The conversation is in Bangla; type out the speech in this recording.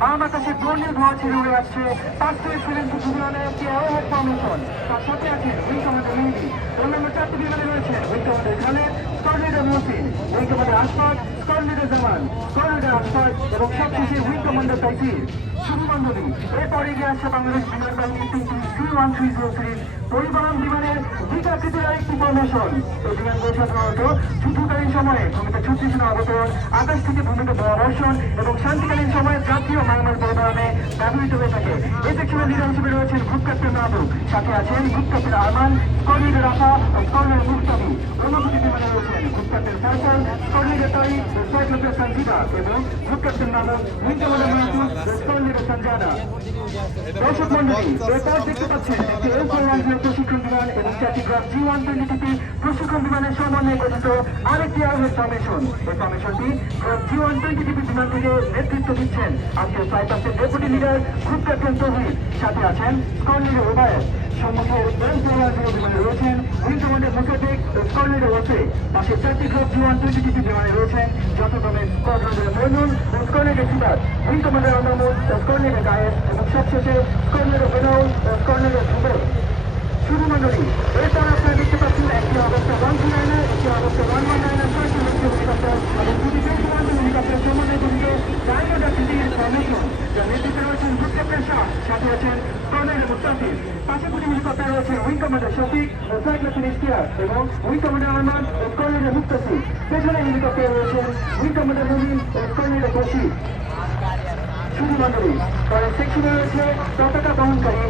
বাম আকাশে বর্ণিল ধোঁয়া ছেড়ে উড়ে আসছে 572 বিমানের একটি অ্যারোহেড ফর্মেশন। তার সাথে আছেন উইং কমান্ডার মেহেদী। অন্যান্য 4টি বিমানে রয়েছেন wing commander Khaled, squad leader Mohsin, wing commander Ashfaq, squad leader Zaman, squad leader Ashfaq এবং সবশেষে উইং কমান্ডার তাইসির। শুধু বান্ধবী এরপর এগিয়ে আসছে বাংলাদেশ বিমান বাহিনীর 3টি C-130 পরিবহন বিমানের দ্বিকাকৃতির আরেকটি ফর্মেশন। এই বিমানগুলো সাধারণত যুদ্ধকালীন সময়ে ভূমিতে ছত্রিশ অবতরণ, আকাশ থেকে ভূমিতে বর্ষণ এবং শান্তিকালীন সময়ে জাতীয় মালমাল পরিবহনে ব্যবহৃত হয়ে থাকে। এই সেকশনের লিডার হিসেবে রয়েছেন গ্রুপ ক্যাপ্টেন মাহবুব, সাথে আছেন group captain Arman, squad leader Rafa ও স্কোয়াড লিডার মুস্তাফি। অন্য দুটি বিমানে রয়েছেন group captain Faisal, squad leader Tariq, flight leader Sanjida এবং group captain Mahbub, wing commander Mahbub, squad leader Sanjana. দর্শক মন্ডলী, এরপর দেখতে পাচ্ছেন একটি L410 প্রশিক্ষণ বিমান এবং 4টি গ্রাফ G120 প্রশিক্ষণ বিমানের সমন্বয়ে গঠিত আরেকটি অ্যারোহেড ফর্মেশন। এই ফর্মেশনটি গ্রাফ G120 বিমান থেকে নেতৃত্ব দিচ্ছেন আজকের ফ্লাইট পাস্টের deputy leader group captain Tauhid, সাথে আছেন স্কোয়াড লিডার ওবায়েদ। সম্মুখের L410 বিমানে রয়েছেন উইং কমান্ডার মোসাদ্দেক ও স্কোয়াড লিডার ওয়াসে। পাশে 4টি গ্রাফ G120 বিমানে রয়েছেন যথাক্রমে স্কোয়াড লিডার মইনুল ও squad leader Siddharth, wing commander Andamul ও স্কোয়াড লিডার গায়েস এবং সবশেষে স্কোয়াড লিডার বেনাউল ও স্কোয়াড লিডার ধ্রুব। শুধু মন্ডলী, এরপর আপনারা দেখতে পাচ্ছেন একটি অবস্থা 129, একটি অবস্থা 119, 6টি হেলিকপ্টার এবং দুটি হেলিকপ্টার সমন্বয়ে গঠিত ডায়মন্ড আকৃতির ফর্মেশন, যার নেতৃত্বে রয়েছেন গ্রুপ ক্যাপ্টেন শাহ, সাথে আছেন স্কোয়াড লিডার মুস্তাফিজ। পাশে দুটি হেলিকপ্টার রয়েছেন উইং কমান্ডার শফিক ও ফ্লাইট লেফটেন্যান্ট ইশতিয়াক এবং উইং কমান্ডার আরমান ও স্কোয়াড লিডার মুক্তাসি। পেছনে হেলিকপ্টারে রয়েছেন উইং কমান্ডার মুমিন ও স্কোয়াড লিডার বশির। শুধু মন্ডলী, পরের সেকশনে রয়েছে পতাকা বহনকারী